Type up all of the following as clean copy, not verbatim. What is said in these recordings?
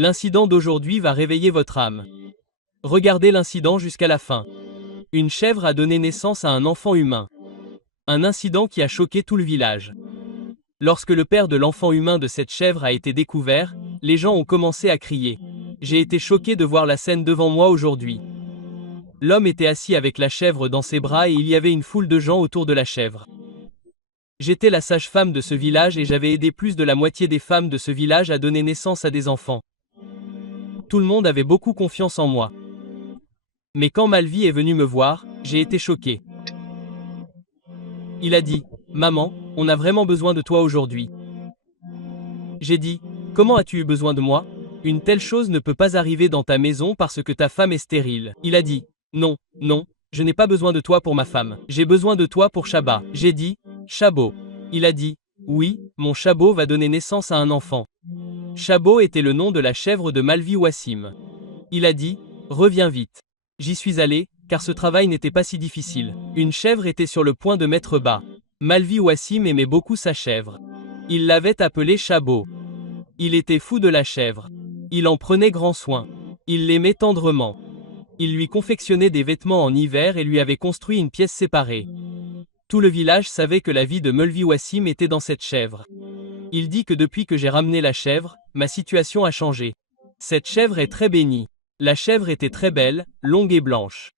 L'incident d'aujourd'hui va réveiller votre âme. Regardez l'incident jusqu'à la fin. Une chèvre a donné naissance à un enfant humain. Un incident qui a choqué tout le village. Lorsque le père de l'enfant humain de cette chèvre a été découvert, les gens ont commencé à crier. J'ai été choqué de voir la scène devant moi aujourd'hui. L'homme était assis avec la chèvre dans ses bras et il y avait une foule de gens autour de la chèvre. J'étais la sage-femme de ce village et j'avais aidé plus de la moitié des femmes de ce village à donner naissance à des enfants. Tout le monde avait beaucoup confiance en moi. Mais quand Malvi est venu me voir, j'ai été choqué. Il a dit, « Maman, on a vraiment besoin de toi aujourd'hui. » J'ai dit, « Comment as-tu eu besoin de moi? Une telle chose ne peut pas arriver dans ta maison parce que ta femme est stérile. » Il a dit, « Non, non, je n'ai pas besoin de toi pour ma femme. J'ai besoin de toi pour Shaba. » J'ai dit, « Chabot. » Il a dit, « Oui, mon Chabot va donner naissance à un enfant. » Chabot était le nom de la chèvre de Malvi Wassim. Il a dit, « Reviens vite. » J'y suis allé, car ce travail n'était pas si difficile. Une chèvre était sur le point de mettre bas. Malvi Wassim aimait beaucoup sa chèvre. Il l'avait appelée Chabot. Il était fou de la chèvre. Il en prenait grand soin. Il l'aimait tendrement. Il lui confectionnait des vêtements en hiver et lui avait construit une pièce séparée. Tout le village savait que la vie de Malvi Wassim était dans cette chèvre. Il dit que depuis que j'ai ramené la chèvre, ma situation a changé. Cette chèvre est très bénie. La chèvre était très belle, longue et blanche.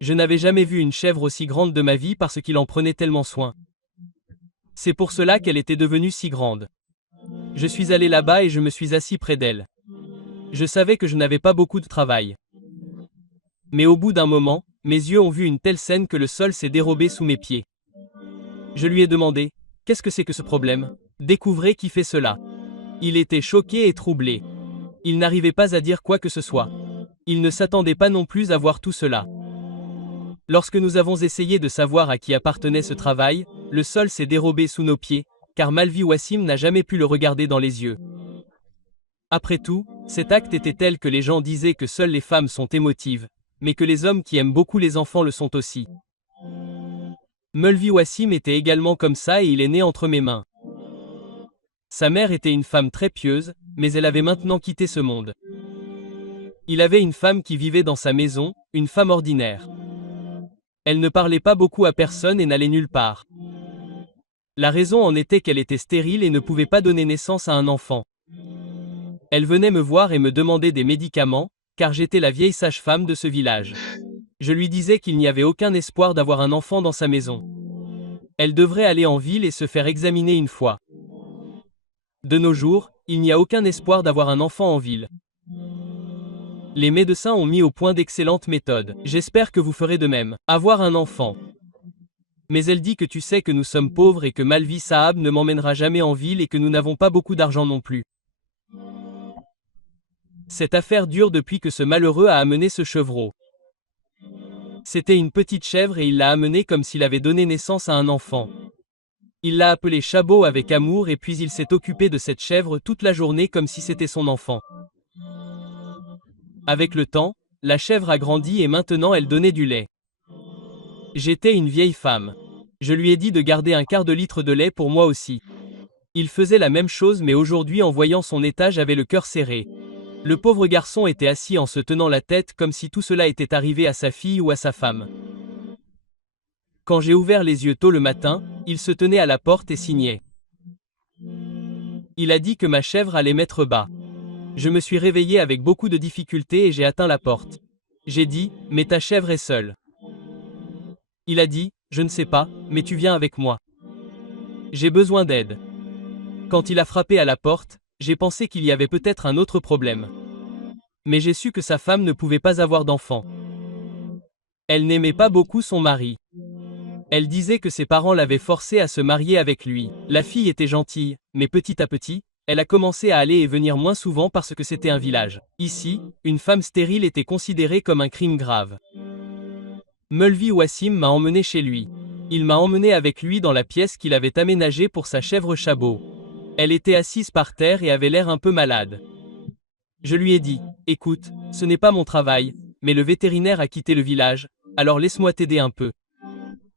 Je n'avais jamais vu une chèvre aussi grande de ma vie parce qu'il en prenait tellement soin. C'est pour cela qu'elle était devenue si grande. Je suis allé là-bas et je me suis assis près d'elle. Je savais que je n'avais pas beaucoup de travail. Mais au bout d'un moment, mes yeux ont vu une telle scène que le sol s'est dérobé sous mes pieds. Je lui ai demandé, « Qu'est-ce que c'est que ce problème? Découvrez qui fait cela. » Il était choqué et troublé. Il n'arrivait pas à dire quoi que ce soit. Il ne s'attendait pas non plus à voir tout cela. Lorsque nous avons essayé de savoir à qui appartenait ce travail, le sol s'est dérobé sous nos pieds, car Malvi Wassim n'a jamais pu le regarder dans les yeux. Après tout, cet acte était tel que les gens disaient que seules les femmes sont émotives, mais que les hommes qui aiment beaucoup les enfants le sont aussi. Malvi Wassim était également comme ça et il est né entre mes mains. Sa mère était une femme très pieuse, mais elle avait maintenant quitté ce monde. Il avait une femme qui vivait dans sa maison, une femme ordinaire. Elle ne parlait pas beaucoup à personne et n'allait nulle part. La raison en était qu'elle était stérile et ne pouvait pas donner naissance à un enfant. Elle venait me voir et me demandait des médicaments, car j'étais la vieille sage-femme de ce village. Je lui disais qu'il n'y avait aucun espoir d'avoir un enfant dans sa maison. Elle devrait aller en ville et se faire examiner une fois. De nos jours, il n'y a aucun espoir d'avoir un enfant en ville. Les médecins ont mis au point d'excellentes méthodes. J'espère que vous ferez de même. Avoir un enfant. Mais elle dit que tu sais que nous sommes pauvres et que Malvi Saab ne m'emmènera jamais en ville et que nous n'avons pas beaucoup d'argent non plus. Cette affaire dure depuis que ce malheureux a amené ce chevreau. C'était une petite chèvre et il l'a amené comme s'il avait donné naissance à un enfant. Il l'a appelé Chabot avec amour et puis il s'est occupé de cette chèvre toute la journée comme si c'était son enfant. Avec le temps, la chèvre a grandi et maintenant elle donnait du lait. J'étais une vieille femme. Je lui ai dit de garder un quart de litre de lait pour moi aussi. Il faisait la même chose mais aujourd'hui en voyant son état j'avais le cœur serré. Le pauvre garçon était assis en se tenant la tête comme si tout cela était arrivé à sa fille ou à sa femme. Quand j'ai ouvert les yeux tôt le matin, il se tenait à la porte et signait. Il a dit que ma chèvre allait mettre bas. Je me suis réveillé avec beaucoup de difficultés et j'ai atteint la porte. J'ai dit, mais ta chèvre est seule. Il a dit, je ne sais pas, mais tu viens avec moi. J'ai besoin d'aide. Quand il a frappé à la porte, j'ai pensé qu'il y avait peut-être un autre problème. Mais j'ai su que sa femme ne pouvait pas avoir d'enfant. Elle n'aimait pas beaucoup son mari. Elle disait que ses parents l'avaient forcée à se marier avec lui. La fille était gentille, mais petit à petit, elle a commencé à aller et venir moins souvent parce que c'était un village. Ici, une femme stérile était considérée comme un crime grave. Malvi Wassim m'a emmené chez lui. Il m'a emmené avec lui dans la pièce qu'il avait aménagée pour sa chèvre Chabot. Elle était assise par terre et avait l'air un peu malade. Je lui ai dit, écoute, ce n'est pas mon travail, mais le vétérinaire a quitté le village, alors laisse-moi t'aider un peu.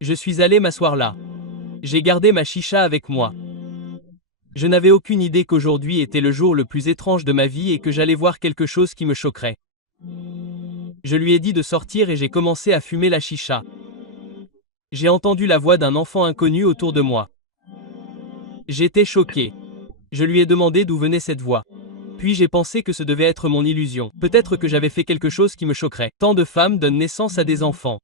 Je suis allé m'asseoir là. J'ai gardé ma chicha avec moi. Je n'avais aucune idée qu'aujourd'hui était le jour le plus étrange de ma vie et que j'allais voir quelque chose qui me choquerait. Je lui ai dit de sortir et j'ai commencé à fumer la chicha. J'ai entendu la voix d'un enfant inconnu autour de moi. J'étais choqué. Je lui ai demandé d'où venait cette voix. Puis j'ai pensé que ce devait être mon illusion. Peut-être que j'avais fait quelque chose qui me choquerait. Tant de femmes donnent naissance à des enfants.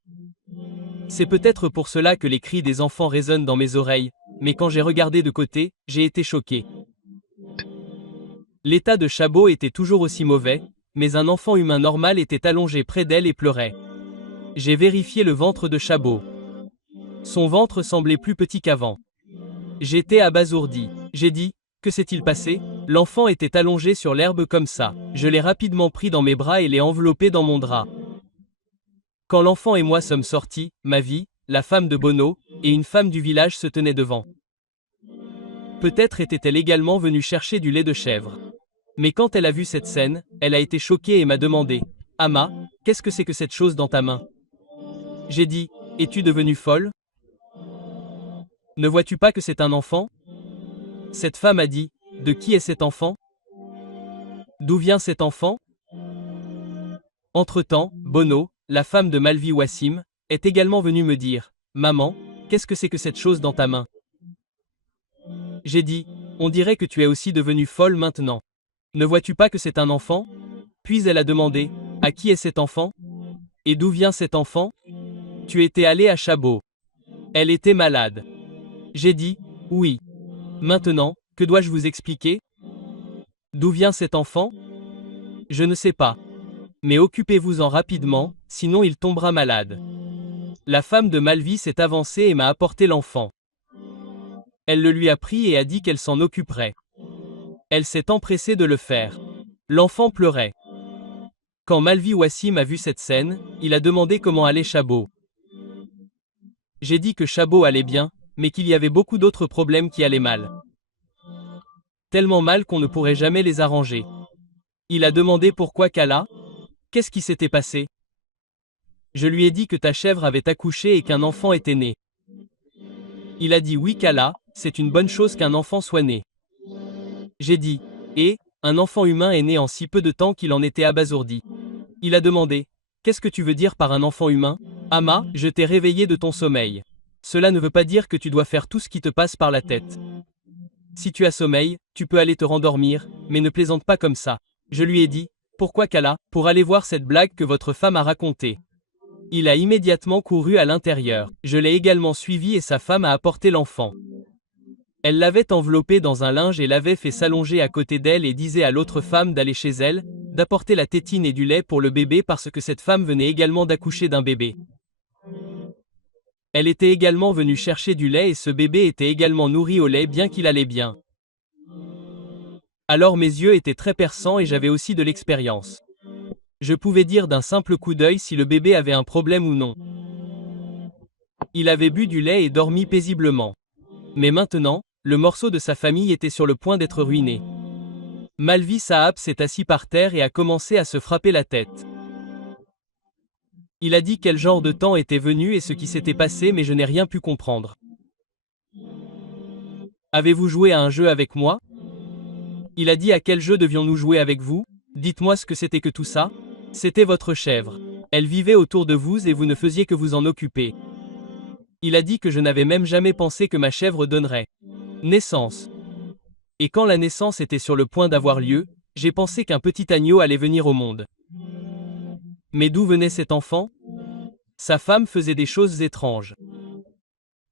C'est peut-être pour cela que les cris des enfants résonnent dans mes oreilles, mais quand j'ai regardé de côté, j'ai été choqué. L'état de Chabot était toujours aussi mauvais, mais un enfant humain normal était allongé près d'elle et pleurait. J'ai vérifié le ventre de Chabot. Son ventre semblait plus petit qu'avant. J'étais abasourdi. J'ai dit, que s'est-il passé? L'enfant était allongé sur l'herbe comme ça. Je l'ai rapidement pris dans mes bras et l'ai enveloppé dans mon drap. Quand l'enfant et moi sommes sortis, ma vie, la femme de Bono, et une femme du village se tenaient devant. Peut-être était-elle également venue chercher du lait de chèvre. Mais quand elle a vu cette scène, elle a été choquée et m'a demandé, « Ama, qu'est-ce que c'est que cette chose dans ta main ?» J'ai dit, « Es-tu devenue folle? Ne vois-tu pas que c'est un enfant ?» Cette femme a dit, « De qui est cet enfant? D'où vient cet enfant ?» Entre-temps, Bono, la femme de Malvi Wassim, est également venue me dire, « Maman, qu'est-ce que c'est que cette chose dans ta main ?» J'ai dit, « On dirait que tu es aussi devenue folle maintenant. Ne vois-tu pas que c'est un enfant ?» Puis elle a demandé, « À qui est cet enfant? Et d'où vient cet enfant? Tu étais allé à Chabot. Elle était malade. » J'ai dit, « Oui. Maintenant, que dois-je vous expliquer? D'où vient cet enfant? Je ne sais pas. Mais occupez-vous-en rapidement, sinon il tombera malade. » La femme de Malvi s'est avancée et m'a apporté l'enfant. Elle le lui a pris et a dit qu'elle s'en occuperait. Elle s'est empressée de le faire. L'enfant pleurait. Quand Malvi Wassim a vu cette scène, il a demandé comment allait Chabot. J'ai dit que Chabot allait bien, mais qu'il y avait beaucoup d'autres problèmes qui allaient mal. Tellement mal qu'on ne pourrait jamais les arranger. Il a demandé pourquoi Kala. Qu'est-ce qui s'était passé? Je lui ai dit que ta chèvre avait accouché et qu'un enfant était né. Il a dit oui Kala, c'est une bonne chose qu'un enfant soit né. J'ai dit, et, un enfant humain est né en si peu de temps qu'il en était abasourdi. Il a demandé, qu'est-ce que tu veux dire par un enfant humain? Ama, je t'ai réveillé de ton sommeil. Cela ne veut pas dire que tu dois faire tout ce qui te passe par la tête. Si tu as sommeil, tu peux aller te rendormir, mais ne plaisante pas comme ça. Je lui ai dit, pourquoi Kala? Pour aller voir cette blague que votre femme a racontée. Il a immédiatement couru à l'intérieur. Je l'ai également suivi et sa femme a apporté l'enfant. Elle l'avait enveloppé dans un linge et l'avait fait s'allonger à côté d'elle et disait à l'autre femme d'aller chez elle, d'apporter la tétine et du lait pour le bébé parce que cette femme venait également d'accoucher d'un bébé. Elle était également venue chercher du lait et ce bébé était également nourri au lait bien qu'il allait bien. Alors mes yeux étaient très perçants et j'avais aussi de l'expérience. Je pouvais dire d'un simple coup d'œil si le bébé avait un problème ou non. Il avait bu du lait et dormi paisiblement. Mais maintenant, le morceau de sa famille était sur le point d'être ruiné. Malvi Saab s'est assis par terre et a commencé à se frapper la tête. Il a dit quel genre de temps était venu et ce qui s'était passé mais je n'ai rien pu comprendre. Avez-vous joué à un jeu avec moi? Il a dit à quel jeu devions-nous jouer avec vous? Dites-moi ce que c'était que tout ça. C'était votre chèvre. Elle vivait autour de vous et vous ne faisiez que vous en occuper. Il a dit que je n'avais même jamais pensé que ma chèvre donnerait naissance. Et quand la naissance était sur le point d'avoir lieu, j'ai pensé qu'un petit agneau allait venir au monde. Mais d'où venait cet enfant? Sa femme faisait des choses étranges.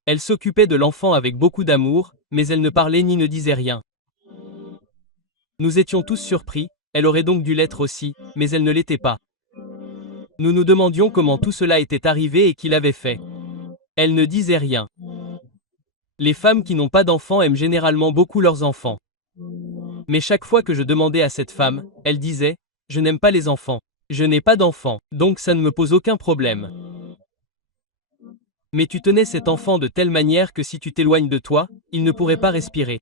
Elle s'occupait de l'enfant avec beaucoup d'amour, mais elle ne parlait ni ne disait rien. Nous étions tous surpris, elle aurait donc dû l'être aussi, mais elle ne l'était pas. Nous nous demandions comment tout cela était arrivé et qui l'avait fait. Elle ne disait rien. Les femmes qui n'ont pas d'enfants aiment généralement beaucoup leurs enfants. Mais chaque fois que je demandais à cette femme, elle disait, « Je n'aime pas les enfants. Je n'ai pas d'enfants, donc ça ne me pose aucun problème. » Mais tu tenais cet enfant de telle manière que si tu t'éloignes de toi, il ne pourrait pas respirer.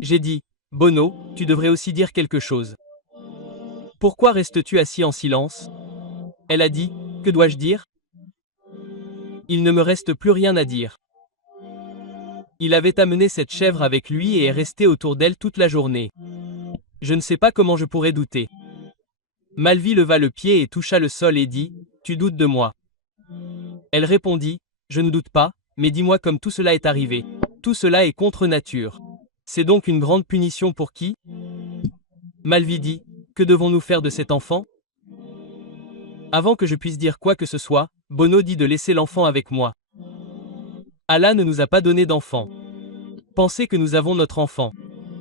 J'ai dit, « Bono, tu devrais aussi dire quelque chose. Pourquoi restes-tu assis en silence? » Elle a dit, « Que dois-je dire? Il ne me reste plus rien à dire. » Il avait amené cette chèvre avec lui et est resté autour d'elle toute la journée. Je ne sais pas comment je pourrais douter. Malvi leva le pied et toucha le sol et dit, « Tu doutes de moi ?» Elle répondit, « Je ne doute pas, mais dis-moi comme tout cela est arrivé. Tout cela est contre nature. C'est donc une grande punition pour qui ?» Malvi dit, « Que devons-nous faire de cet enfant ?» Avant que je puisse dire quoi que ce soit, Bono dit de laisser l'enfant avec moi. Allah ne nous a pas donné d'enfant. Pensez que nous avons notre enfant.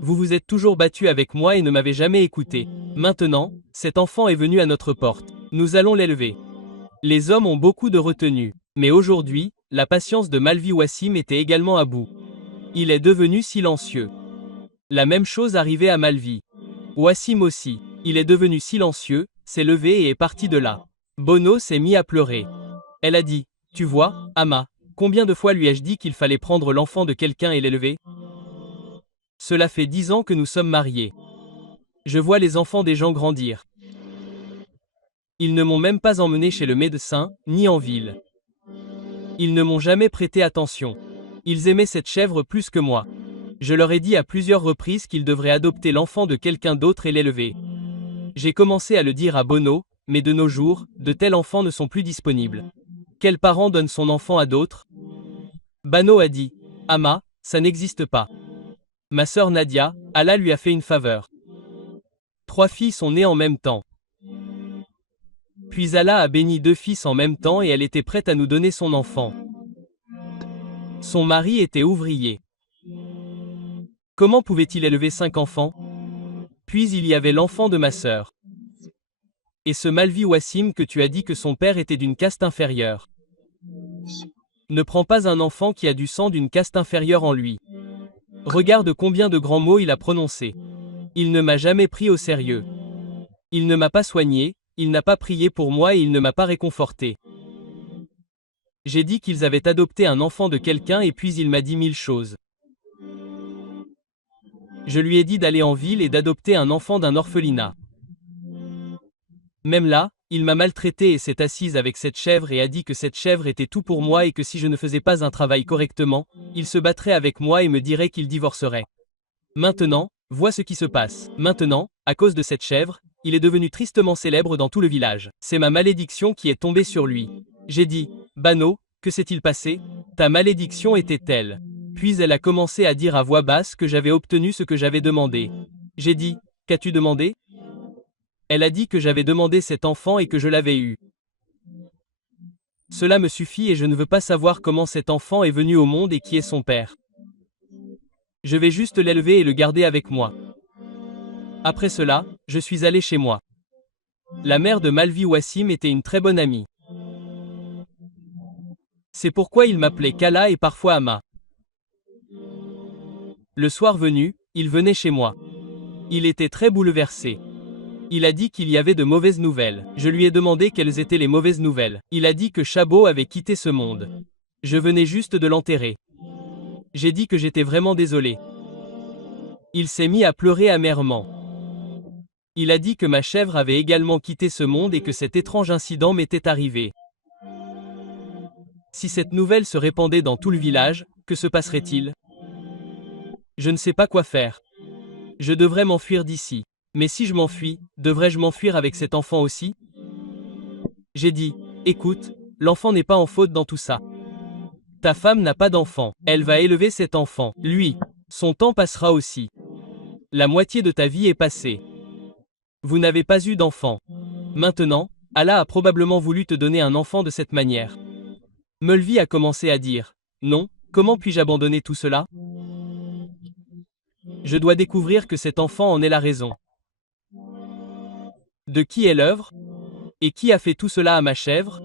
Vous vous êtes toujours battu avec moi et ne m'avez jamais écouté. Maintenant, cet enfant est venu à notre porte. Nous allons l'élever. Les hommes ont beaucoup de retenue. Mais aujourd'hui, la patience de Malvi Wassim était également à bout. Il est devenu silencieux. La même chose arrivait à Malvi. Wassim aussi. Il est devenu silencieux, s'est levé et est parti de là. Bono s'est mis à pleurer. Elle a dit, « Tu vois, Ama, combien de fois lui ai-je dit qu'il fallait prendre l'enfant de quelqu'un et l'élever ? Cela fait 10 ans que nous sommes mariés. Je vois les enfants des gens grandir. Ils ne m'ont même pas emmené chez le médecin, ni en ville. Ils ne m'ont jamais prêté attention. Ils aimaient cette chèvre plus que moi. Je leur ai dit à plusieurs reprises qu'ils devraient adopter l'enfant de quelqu'un d'autre et l'élever. J'ai commencé à le dire à Bono, mais de nos jours, de tels enfants ne sont plus disponibles. Quel parent donne son enfant à d'autres ? Bano a dit, « Ama, ça n'existe pas. Ma sœur Nadia, Allah lui a fait une faveur. 3 filles sont nées en même temps. Puis Allah a béni 2 fils en même temps et elle était prête à nous donner son enfant. Son mari était ouvrier. Comment pouvait-il élever 5 enfants ? Puis il y avait l'enfant de ma sœur. Et ce Malvi Wassim que tu as dit que son père était d'une caste inférieure. Ne prends pas un enfant qui a du sang d'une caste inférieure en lui. Regarde combien de grands mots il a prononcés. Il ne m'a jamais pris au sérieux. Il ne m'a pas soigné, il n'a pas prié pour moi et il ne m'a pas réconforté. J'ai dit qu'ils avaient adopté un enfant de quelqu'un et puis il m'a dit 1000 choses. Je lui ai dit d'aller en ville et d'adopter un enfant d'un orphelinat. Même là, il m'a maltraité et s'est assise avec cette chèvre et a dit que cette chèvre était tout pour moi et que si je ne faisais pas un travail correctement, il se battrait avec moi et me dirait qu'il divorcerait. Maintenant, vois ce qui se passe. Maintenant, à cause de cette chèvre, il est devenu tristement célèbre dans tout le village. C'est ma malédiction qui est tombée sur lui. J'ai dit, Bano, que s'est-il passé ? Ta malédiction était telle. Puis elle a commencé à dire à voix basse que j'avais obtenu ce que j'avais demandé. J'ai dit, qu'as-tu demandé ? Elle a dit que j'avais demandé cet enfant et que je l'avais eu. Cela me suffit et je ne veux pas savoir comment cet enfant est venu au monde et qui est son père. Je vais juste l'élever et le garder avec moi. Après cela, je suis allé chez moi. La mère de Malvi Wassim était une très bonne amie. C'est pourquoi il m'appelait Kala et parfois Ama. Le soir venu, il venait chez moi. Il était très bouleversé. Il a dit qu'il y avait de mauvaises nouvelles. Je lui ai demandé quelles étaient les mauvaises nouvelles. Il a dit que Chabot avait quitté ce monde. Je venais juste de l'enterrer. J'ai dit que j'étais vraiment désolé. Il s'est mis à pleurer amèrement. Il a dit que ma chèvre avait également quitté ce monde et que cet étrange incident m'était arrivé. Si cette nouvelle se répandait dans tout le village, que se passerait-il ? Je ne sais pas quoi faire. Je devrais m'enfuir d'ici. Mais si je m'enfuis, devrais-je m'enfuir avec cet enfant aussi ? J'ai dit, écoute, l'enfant n'est pas en faute dans tout ça. Ta femme n'a pas d'enfant, elle va élever cet enfant. Lui, son temps passera aussi. La moitié de ta vie est passée. Vous n'avez pas eu d'enfant. Maintenant, Allah a probablement voulu te donner un enfant de cette manière. Mulvi a commencé à dire, non, comment puis-je abandonner tout cela ? Je dois découvrir que cet enfant en est la raison. De qui est l'œuvre ? Et qui a fait tout cela à ma chèvre ?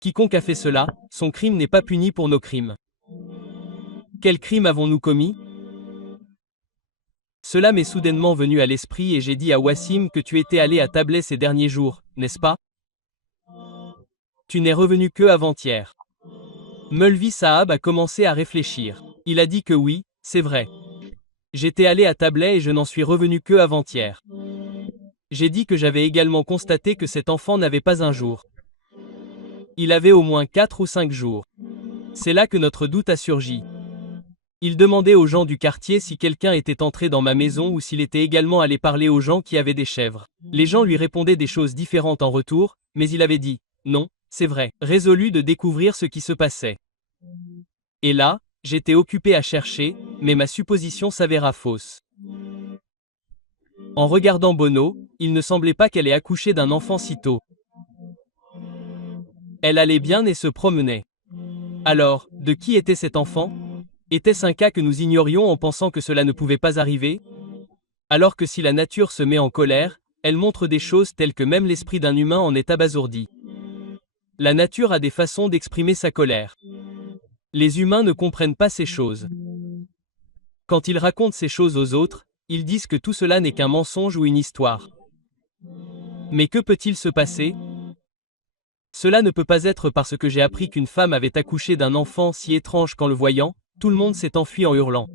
Quiconque a fait cela, son crime n'est pas puni pour nos crimes. Quel crime avons-nous commis ? Cela m'est soudainement venu à l'esprit et j'ai dit à Wassim que tu étais allé à Tablet ces derniers jours, n'est-ce pas ? Tu n'es revenu que avant-hier. Mulvi Sahab a commencé à réfléchir. Il a dit que oui, c'est vrai. J'étais allé à Tablet et je n'en suis revenu que avant-hier. J'ai dit que j'avais également constaté que cet enfant n'avait pas un jour. Il avait au moins 4 ou 5 jours. C'est là que notre doute a surgi. Il demandait aux gens du quartier si quelqu'un était entré dans ma maison ou s'il était également allé parler aux gens qui avaient des chèvres. Les gens lui répondaient des choses différentes en retour, mais il avait dit « Non, c'est vrai », résolu de découvrir ce qui se passait. Et là, j'étais occupé à chercher, mais ma supposition s'avéra fausse. En regardant Bono, il ne semblait pas qu'elle ait accouché d'un enfant si tôt. Elle allait bien et se promenait. Alors, de qui était cet enfant? Était-ce un cas que nous ignorions en pensant que cela ne pouvait pas arriver? Alors que si la nature se met en colère, elle montre des choses telles que même l'esprit d'un humain en est abasourdi. La nature a des façons d'exprimer sa colère. Les humains ne comprennent pas ces choses. Quand ils racontent ces choses aux autres, ils disent que tout cela n'est qu'un mensonge ou une histoire. Mais que peut-il se passer? Cela ne peut pas être parce que j'ai appris qu'une femme avait accouché d'un enfant si étrange qu'en le voyant, tout le monde s'est enfui en hurlant.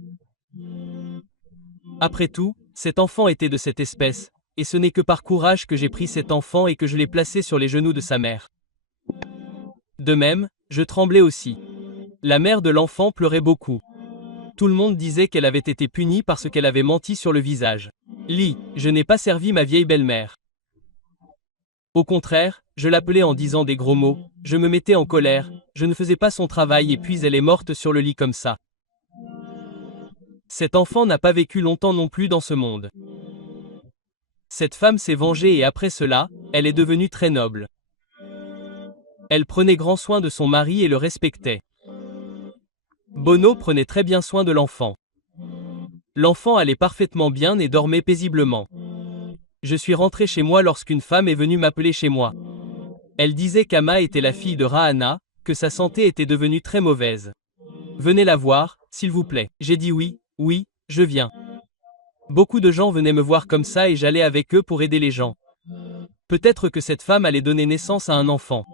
Après tout, cet enfant était de cette espèce, et ce n'est que par courage que j'ai pris cet enfant et que je l'ai placé sur les genoux de sa mère. De même, je tremblais aussi. La mère de l'enfant pleurait beaucoup. Tout le monde disait qu'elle avait été punie parce qu'elle avait menti sur le visage. Lee, je n'ai pas servi ma vieille belle-mère. Au contraire, je l'appelais en disant des gros mots, je me mettais en colère, je ne faisais pas son travail et puis elle est morte sur le lit comme ça. Cet enfant n'a pas vécu longtemps non plus dans ce monde. Cette femme s'est vengée et après cela, elle est devenue très noble. Elle prenait grand soin de son mari et le respectait. Bono prenait très bien soin de l'enfant. L'enfant allait parfaitement bien et dormait paisiblement. Je suis rentré chez moi lorsqu'une femme est venue m'appeler chez moi. Elle disait qu'Ama était la fille de Rahana, que sa santé était devenue très mauvaise. Venez la voir, s'il vous plaît. J'ai dit oui, je viens. Beaucoup de gens venaient me voir comme ça et j'allais avec eux pour aider les gens. Peut-être que cette femme allait donner naissance à un enfant.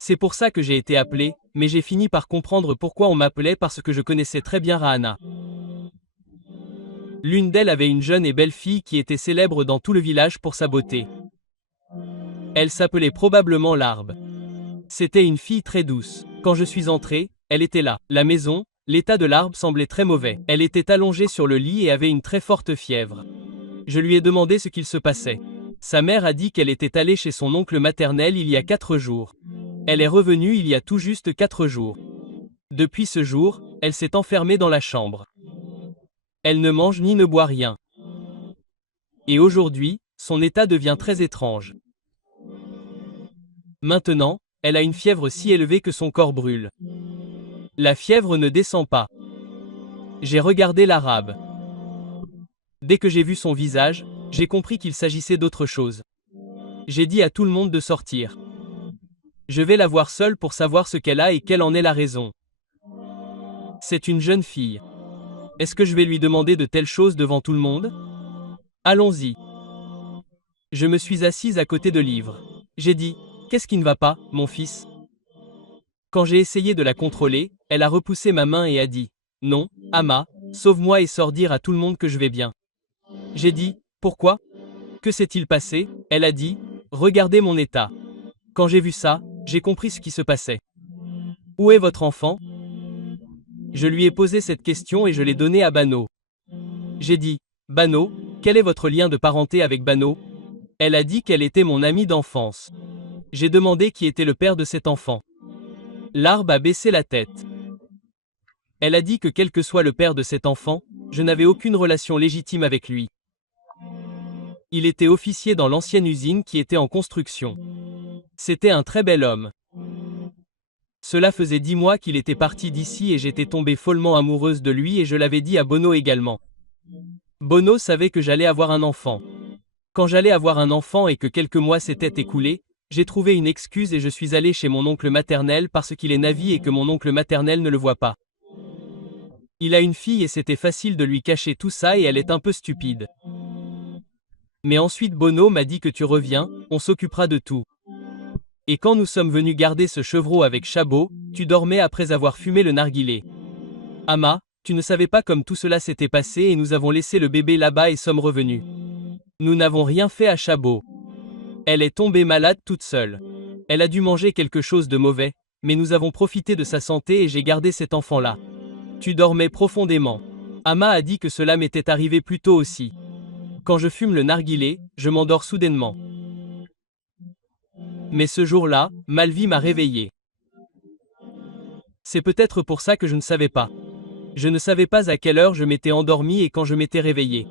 C'est pour ça que j'ai été appelé, mais j'ai fini par comprendre pourquoi on m'appelait parce que je connaissais très bien Rahana. L'une d'elles avait une jeune et belle fille qui était célèbre dans tout le village pour sa beauté. Elle s'appelait probablement Larbe. C'était une fille très douce. Quand je suis entré, elle était là. La maison, l'état de Larbe semblait très mauvais. Elle était allongée sur le lit et avait une très forte fièvre. Je lui ai demandé ce qu'il se passait. Sa mère a dit qu'elle était allée chez son oncle maternel il y a 4 jours. Elle est revenue il y a tout juste 4 jours. Depuis ce jour, elle s'est enfermée dans la chambre. Elle ne mange ni ne boit rien. Et aujourd'hui, son état devient très étrange. Maintenant, elle a une fièvre si élevée que son corps brûle. La fièvre ne descend pas. J'ai regardé l'arabe. Dès que j'ai vu son visage, j'ai compris qu'il s'agissait d'autre chose. J'ai dit à tout le monde de sortir. Je vais la voir seule pour savoir ce qu'elle a et quelle en est la raison. C'est une jeune fille. Est-ce que je vais lui demander de telles choses devant tout le monde? Allons-y. Je me suis assise à côté de Livre. J'ai dit, qu'est-ce qui ne va pas, mon fils? Quand j'ai essayé de la contrôler, elle a repoussé ma main et a dit, non, Ama, sauve-moi et sors dire à tout le monde que je vais bien. J'ai dit, pourquoi? Que s'est-il passé? Elle a dit, regardez mon état. Quand j'ai vu ça, j'ai compris ce qui se passait. Où est votre enfant? Je lui ai posé cette question et je l'ai donnée à Bano. J'ai dit, Bano, quel est votre lien de parenté avec Bano? Elle a dit qu'elle était mon amie d'enfance. J'ai demandé qui était le père de cet enfant. Larbe a baissé la tête. Elle a dit que quel que soit le père de cet enfant, je n'avais aucune relation légitime avec lui. Il était officier dans l'ancienne usine qui était en construction. C'était un très bel homme. Cela faisait 10 mois qu'il était parti d'ici et j'étais tombée follement amoureuse de lui et je l'avais dit à Bono également. Bono savait que j'allais avoir un enfant. Quand j'allais avoir un enfant et que quelques mois s'étaient écoulés, j'ai trouvé une excuse et je suis allé chez mon oncle maternel parce qu'il est Navi et que mon oncle maternel ne le voit pas. Il a une fille et c'était facile de lui cacher tout ça et elle est un peu stupide. Mais ensuite Bono m'a dit que tu reviens, on s'occupera de tout. Et quand nous sommes venus garder ce chevreau avec Chabot, tu dormais après avoir fumé le narguilé. Ama, tu ne savais pas comme tout cela s'était passé et nous avons laissé le bébé là-bas et sommes revenus. Nous n'avons rien fait à Chabot. Elle est tombée malade toute seule. Elle a dû manger quelque chose de mauvais, mais nous avons profité de sa santé et j'ai gardé cet enfant-là. Tu dormais profondément. Amma a dit que cela m'était arrivé plus tôt aussi. Quand je fume le narguilé, je m'endors soudainement. Mais ce jour-là, Malvi m'a réveillé. C'est peut-être pour ça que je ne savais pas. Je ne savais pas à quelle heure je m'étais endormi et quand je m'étais réveillé.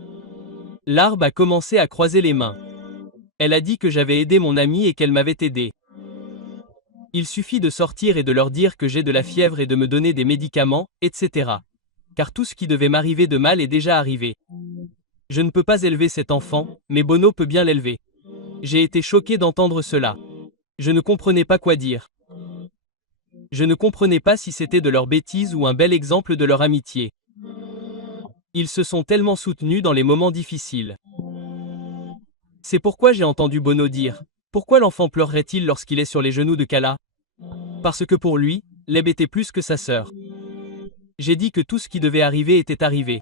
L'arbre a commencé à croiser les mains. Elle a dit que j'avais aidé mon amie et qu'elle m'avait aidé. Il suffit de sortir et de leur dire que j'ai de la fièvre et de me donner des médicaments, etc. Car tout ce qui devait m'arriver de mal est déjà arrivé. Je ne peux pas élever cet enfant, mais Bono peut bien l'élever. J'ai été choqué d'entendre cela. Je ne comprenais pas quoi dire. Je ne comprenais pas si c'était de leur bêtise ou un bel exemple de leur amitié. Ils se sont tellement soutenus dans les moments difficiles. C'est pourquoi j'ai entendu Bono dire « Pourquoi l'enfant pleurerait-il lorsqu'il est sur les genoux de Kala ?» Parce que pour lui, Leb était plus que sa sœur. J'ai dit que tout ce qui devait arriver était arrivé.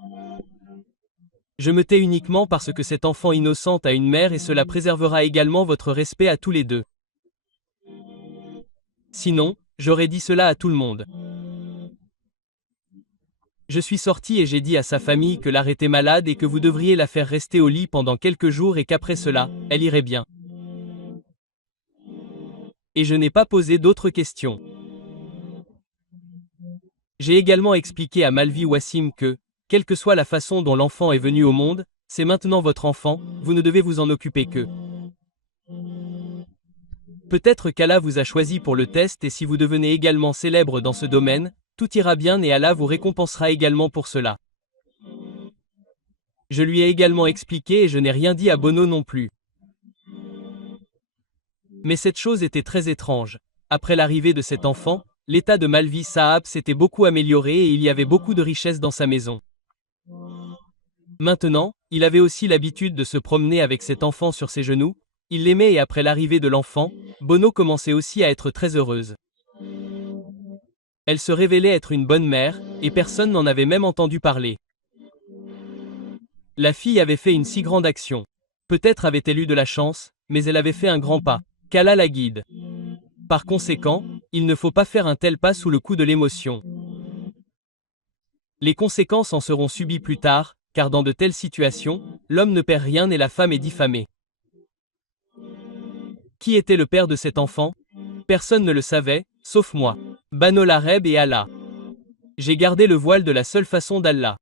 Je me tais uniquement parce que cet enfant innocente a une mère et cela préservera également votre respect à tous les deux. Sinon, j'aurais dit cela à tout le monde. Je suis sorti et j'ai dit à sa famille que Lara était malade et que vous devriez la faire rester au lit pendant quelques jours et qu'après cela, elle irait bien. Et je n'ai pas posé d'autres questions. J'ai également expliqué à Malvi Wassim que, quelle que soit la façon dont l'enfant est venu au monde, c'est maintenant votre enfant, vous ne devez vous en occuper que. Peut-être qu'Allah vous a choisi pour le test et si vous devenez également célèbre dans ce domaine, tout ira bien et Allah vous récompensera également pour cela. Je lui ai également expliqué et je n'ai rien dit à Bono non plus. Mais cette chose était très étrange. Après l'arrivée de cet enfant, l'état de Malvi Saab s'était beaucoup amélioré et il y avait beaucoup de richesses dans sa maison. Maintenant, il avait aussi l'habitude de se promener avec cet enfant sur ses genoux, il l'aimait et après l'arrivée de l'enfant, Bono commençait aussi à être très heureuse. Elle se révélait être une bonne mère, et personne n'en avait même entendu parler. La fille avait fait une si grande action. Peut-être avait-elle eu de la chance, mais elle avait fait un grand pas. Qu'Allah la guide. Par conséquent, il ne faut pas faire un tel pas sous le coup de l'émotion. Les conséquences en seront subies plus tard, car dans de telles situations, l'homme ne perd rien et la femme est diffamée. Qui était le père de cet enfant? Personne ne le savait, sauf moi. Bano Lareb et Allah. J'ai gardé le voile de la seule façon d'Allah.